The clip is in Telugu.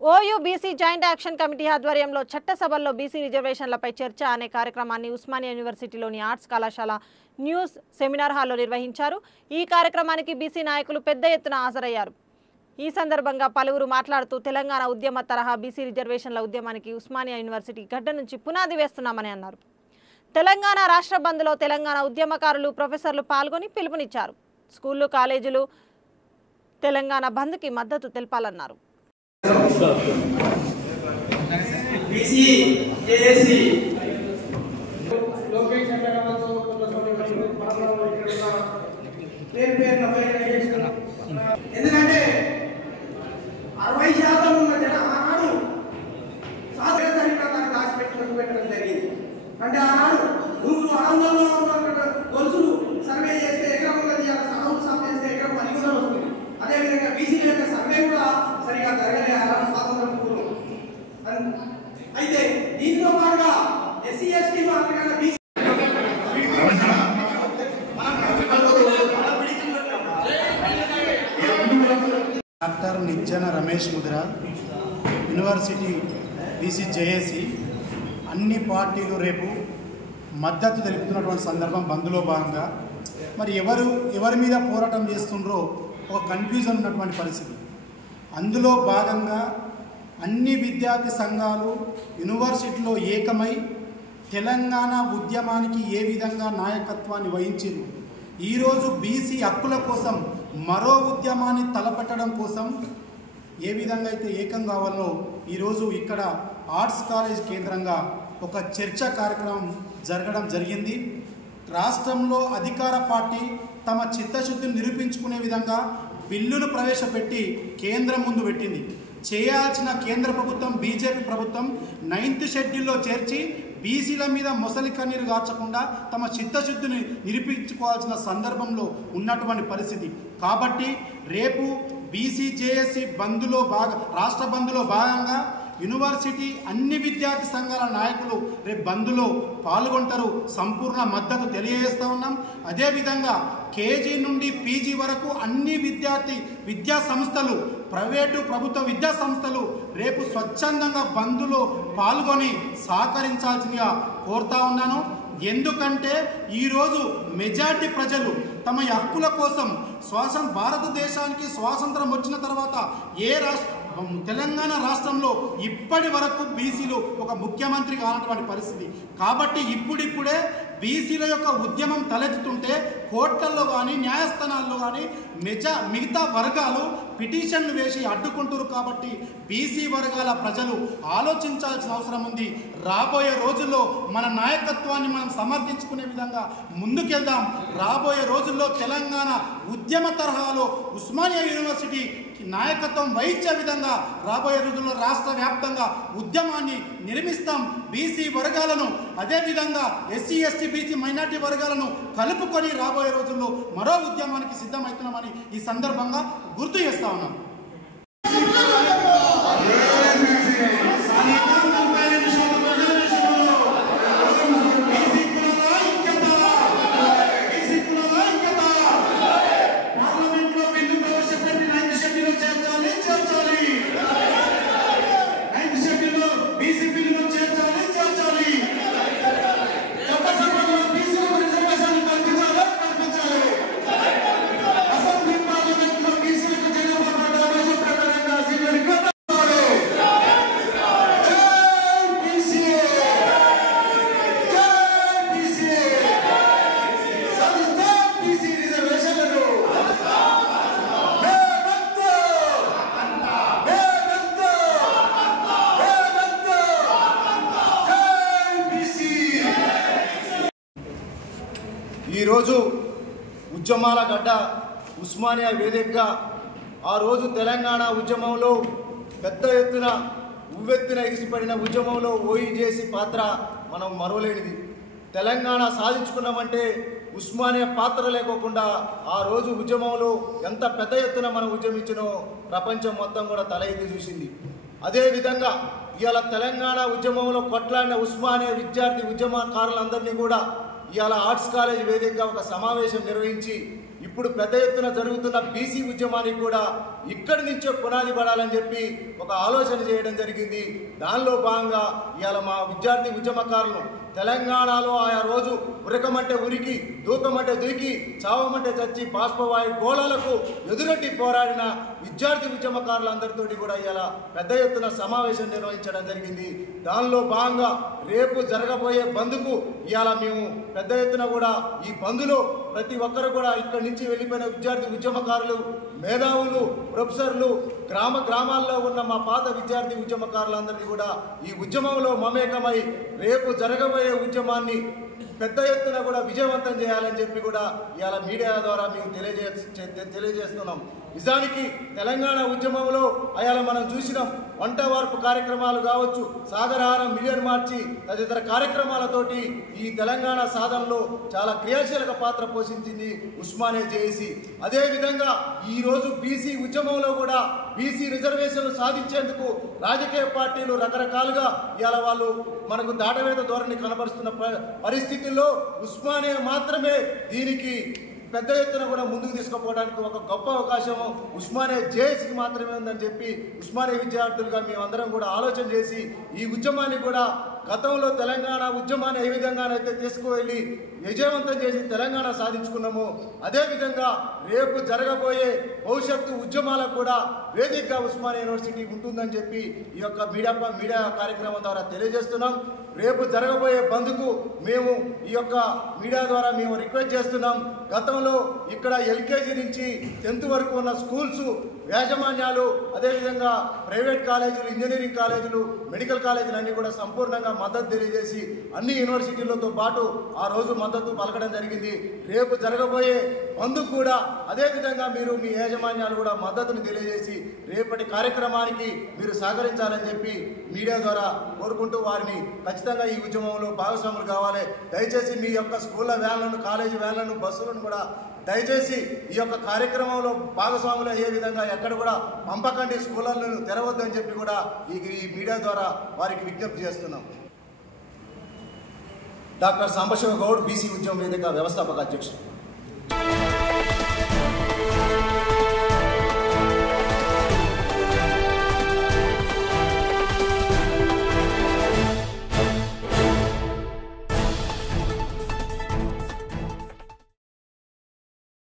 OU BC joint action committee ఆధ్వర్యంలో చట్టసభల్లో బీసీ రిజర్వేషన్లపై చర్చ అనే కార్యక్రమాన్ని ఉస్మానియా యూనివర్సిటీలోని ఆర్ట్స్ కళాశాల న్యూస్ సెమినార్ హాల్లో నిర్వహించారు. ఈ కార్యక్రమానికి బీసీ నాయకులు పెద్ద ఎత్తున హాజరయ్యారు. ఈ సందర్భంగా పలువురు మాట్లాడుతూ తెలంగాణ ఉద్యమ తరహా బీసీ రిజర్వేషన్ల ఉద్యమానికి ఉస్మానియా యూనివర్సిటీ గడ్డ నుంచి పునాది వేస్తున్నామని అన్నారు. తెలంగాణ రాష్ట్ర బంద్లో తెలంగాణ ఉద్యమకారులు ప్రొఫెసర్లు పాల్గొని పిలుపునిచ్చారు. స్కూళ్లు కాలేజీలు తెలంగాణ బంద్కి మద్దతు తెలపాలన్నారు. ఎందుకంటే 60% ఉన్న జనం ఆనాడు సాధారణ దాచిపెట్టుకుని పెట్టడం జరిగింది. అంటే ఆనాడు భూములు అడంగంలో ఉన్న గొలుసులు సర్వే చేస్తే ఎకరం ఉన్నది, సగం సాగు చేస్తే ఎకరం 10 కూడా వస్తుంది. అదేవిధంగా బీసీల యొక్క సర్వే కూడా సరిగా జరగలే ఆనాడు స్వాతంత్రం పూర్వం. అయితే దీంతో పాటుగా ఎస్సీ ఎస్టీ మాత్రమే BC doctor Nijjana Ramesh Mudra university BC JAC అన్ని పార్టీలు రేపు మద్దతు తెలుపుతున్నటువంటి సందర్భం బంద్లో భాగంగా మరి ఎవరి మీద పోరాటం చేస్తుండ్రో ఒక కన్ఫ్యూజన్ ఉన్నటువంటి పరిస్థితి. అందులో భాగంగా అన్ని విద్యార్థి సంఘాలు యూనివర్సిటీలో ఏకమై తెలంగాణ ఉద్యమానికి ఏ విధంగా నాయకత్వాన్ని వహించారు, ఈరోజు బీసీ హక్కుల కోసం మరో ఉద్యమాన్ని తలపెట్టడం కోసం ఏ విధంగా అయితే ఏకం కావాలో ఈరోజు ఇక్కడ ఆర్ట్స్ కాలేజ్ కేంద్రంగా ఒక చర్చా కార్యక్రమం జరగడం జరిగింది. రాష్ట్రంలో అధికార పార్టీ తమ చిత్తశుద్ధిని నిరూపించుకునే విధంగా బిల్లును ప్రవేశపెట్టి కేంద్రం ముందు పెట్టింది. చేయాల్సిన కేంద్ర ప్రభుత్వం బీజేపీ ప్రభుత్వం 9th షెడ్యూల్లో చేర్చి బీసీల మీద మొసలి కన్నీరు గార్చకుండా తమ చిత్తశుద్ధిని నిరూపించుకోవాల్సిన సందర్భంలో ఉన్నటువంటి పరిస్థితి. కాబట్టి రేపు బీసీ జేఏసీ బంద్లో రాష్ట్ర బంద్లో భాగంగా యూనివర్సిటీ అన్ని విద్యార్థి సంఘాల నాయకులు రేపు బంద్లో పాల్గొంటారు. సంపూర్ణ మద్దతు తెలియజేస్తూ ఉన్నాం. అదేవిధంగా కేజీ నుండి పీజీ వరకు అన్ని విద్యా సంస్థలు, ప్రైవేటు ప్రభుత్వ విద్యా సంస్థలు రేపు స్వచ్ఛందంగా బంద్లో పాల్గొని సహకరించాల్సిందిగా కోరుతా ఉన్నాను. ఎందుకంటే ఈరోజు మెజార్టీ ప్రజలు తమ హక్కుల కోసం భారతదేశానికి స్వాతంత్రం వచ్చిన తర్వాత తెలంగాణ రాష్ట్రంలో ఇప్పటి వరకు బీసీలు ఒక ముఖ్యమంత్రి కానటువంటి పరిస్థితి. కాబట్టి ఇప్పుడిప్పుడే బీసీల యొక్క ఉద్యమం తలెత్తుతుంటే కోర్టుల్లో కానీ న్యాయస్థానాల్లో కానీ మిగతా వర్గాలు పిటిషన్లు వేసి అడ్డుకుంటారు. కాబట్టి బీసీ వర్గాల ప్రజలు ఆలోచించాల్సిన అవసరం ఉంది. రాబోయే రోజుల్లో మన నాయకత్వాన్ని మనం సమర్థించుకునే విధంగా ముందుకెళ్దాం. రాబోయే రోజుల్లో తెలంగాణ ఉద్యమ తరహాలో ఉస్మానియా యూనివర్సిటీ నాయకత్వం వహించే విధంగా రాబోయే రోజుల్లో రాష్ట్ర వ్యాప్తంగా ఉద్యమాన్ని నిర్మిస్తాం. బీసీ వర్గాలను అదేవిధంగా ఎస్సీ ఎస్టీ బీసీ మైనార్టీ వర్గాలను కలుపుకొని రాబోయే రోజుల్లో మరో ఉద్యమానికి సిద్ధమవుతున్నామని ఈ సందర్భంగా గుర్తు చేస్తా ఉన్నాం. ఈరోజు ఉద్యమాల గడ్డ ఉస్మానియా వేదికగా ఆ రోజు తెలంగాణ ఉద్యమంలో పెద్ద ఎత్తున ఉవ్వెత్తున ఎగిసిపడిన ఉద్యమంలో ఓయూ చేసి పాత్ర మనం మరవలేనిది. తెలంగాణ సాధించుకున్నామంటే ఉస్మానియా పాత్ర లేకోకుండా ఆ రోజు ఉద్యమంలో ఎంత పెద్ద ఎత్తున మనం ఉద్యమించినో ప్రపంచం మొత్తం కూడా తల ఎత్తి చూసింది. అదేవిధంగా ఇవాళ తెలంగాణ ఉద్యమంలో కొట్లాడిన ఉస్మానియా విద్యార్థి ఉద్యమకారులందరినీ కూడా ఇవాళ ఆర్ట్స్ కాలేజ్ వేదికగా ఒక సమావేశం నిర్వహించి ఇప్పుడు ఇప్పుడు పెద్ద ఎత్తున జరుగుతున్న బీసీ ఉద్యమానికి కూడా ఇక్కడి నుంచే పునాది పడాలని చెప్పి ఒక ఆలోచన చేయడం జరిగింది. దానిలో భాగంగా ఇవాళ మా విద్యార్థి ఉద్యమకారులు తెలంగాణలో ఆయా రోజు ఉరకమంటే ఉరికి, దూకమంటే దూకి, చావమంటే చచ్చి బాష్పవాయు గోళాలకు ఎదురొట్టి పోరాడిన విద్యార్థి ఉద్యమకారులందరితోటి కూడా ఇలా పెద్ద ఎత్తున సమావేశం నిర్వహించడం జరిగింది. దానిలో భాగంగా రేపు జరగబోయే బంద్కు ఇవాళ మేము పెద్ద ఎత్తున కూడా ఈ బంద్లో ప్రతి ఒక్కరు కూడా ఇక్కడి నుంచి వెళ్ళిపోయిన విద్యార్థి ఉద్యమకారులు, మేధావులు, ప్రొఫెసర్లు, గ్రామాల్లో ఉన్న మా పాత విద్యార్థి ఉద్యమకారులందరినీ కూడా ఈ ఉద్యమంలో మమేకమై రేపు జరగబోయే ఉద్యమాన్ని పెద్ద ఎత్తున కూడా విజయవంతం చేయాలని చెప్పి కూడా ఇవాళ మీడియా ద్వారా మేము తెలియజేస్తున్నాం. నిజానికి తెలంగాణ ఉద్యమంలో అయాల మనం చూసినాం వంట వార్పు కార్యక్రమాలు కావచ్చు, సాగరహారం, మిలియన్ మార్చి తదితర కార్యక్రమాలతోటి ఈ తెలంగాణ సాధనలో చాలా క్రియాశీలక పాత్ర పోషించింది ఉస్మానియా జేఏసీ. అదేవిధంగా ఈరోజు బీసీ ఉద్యమంలో కూడా బీసీ రిజర్వేషన్లు సాధించేందుకు రాజకీయ పార్టీలు రకరకాలుగా ఇవాళ వాళ్ళు మనకు దాటవేత ధోరణి కనబరుస్తున్న పరిస్థితుల్లో ఉస్మానియా మాత్రమే దీనికి పెద్ద ఎత్తున కూడా ముందుకు తీసుకుపోవడానికి ఒక గొప్ప అవకాశం ఉస్మానియా జేఏసీకి మాత్రమే ఉందని చెప్పి ఉస్మానియా విద్యార్థులుగా మేమందరం కూడా ఆలోచన చేసి ఈ ఉద్యమాన్ని కూడా గతంలో తెలంగాణ ఉద్యమాన్ని ఏ విధంగానైతే తీసుకువెళ్ళి విజయవంతం చేసి తెలంగాణ సాధించుకున్నామో అదేవిధంగా రేపు జరగబోయే భవిష్యత్తు ఉద్యమాలకు కూడా వేదికగా ఉస్మానియా యూనివర్సిటీ ఉంటుందని చెప్పి ఈ యొక్క మీడియా కార్యక్రమం ద్వారా తెలియజేస్తున్నాం. రేపు జరగబోయే బంద్కు మేము ఈ యొక్క మీడియా ద్వారా మేము రిక్వెస్ట్ చేస్తున్నాం. గతంలో ఇక్కడ ఎల్కేజీ నుంచి 10th వరకు ఉన్న స్కూల్స్ యాజమాన్యాలు, అదేవిధంగా ప్రైవేట్ కాలేజీలు, ఇంజనీరింగ్ కాలేజీలు, మెడికల్ కాలేజీలు అన్నీ కూడా సంపూర్ణంగా మద్దతు తెలియజేసి అన్ని యూనివర్సిటీలతో పాటు ఆ రోజు మద్దతు పలకడం జరిగింది. రేపు జరగబోయే బంద్కు కూడా అదేవిధంగా మీరు మీ యాజమాన్యాలు కూడా మద్దతును తెలియజేసి రేపటి కార్యక్రమానికి మీరు సహకరించాలని చెప్పి మీడియా ద్వారా కోరుకుంటూ వారిని ఖచ్చితంగా ఈ ఉద్యమంలో భాగస్వాములు కావాలి. దయచేసి మీ యొక్క స్కూళ్ళ వ్యాన్లను, కాలేజీ వ్యాన్లను, బస్సులను కూడా దయచేసి ఈ యొక్క కార్యక్రమంలో భాగస్వాములు అయ్యే విధంగా ఎక్కడ కూడా పంపకండి, స్కూళ్ళను తెరవద్దని చెప్పి కూడా ఈ మీడియా ద్వారా వారికి విజ్ఞప్తి చేస్తున్నాం. డాక్టర్ సాంబశివ గౌడ్, బీసీ ఉద్యమ వేదిక వ్యవస్థాపక అధ్యక్షుడు.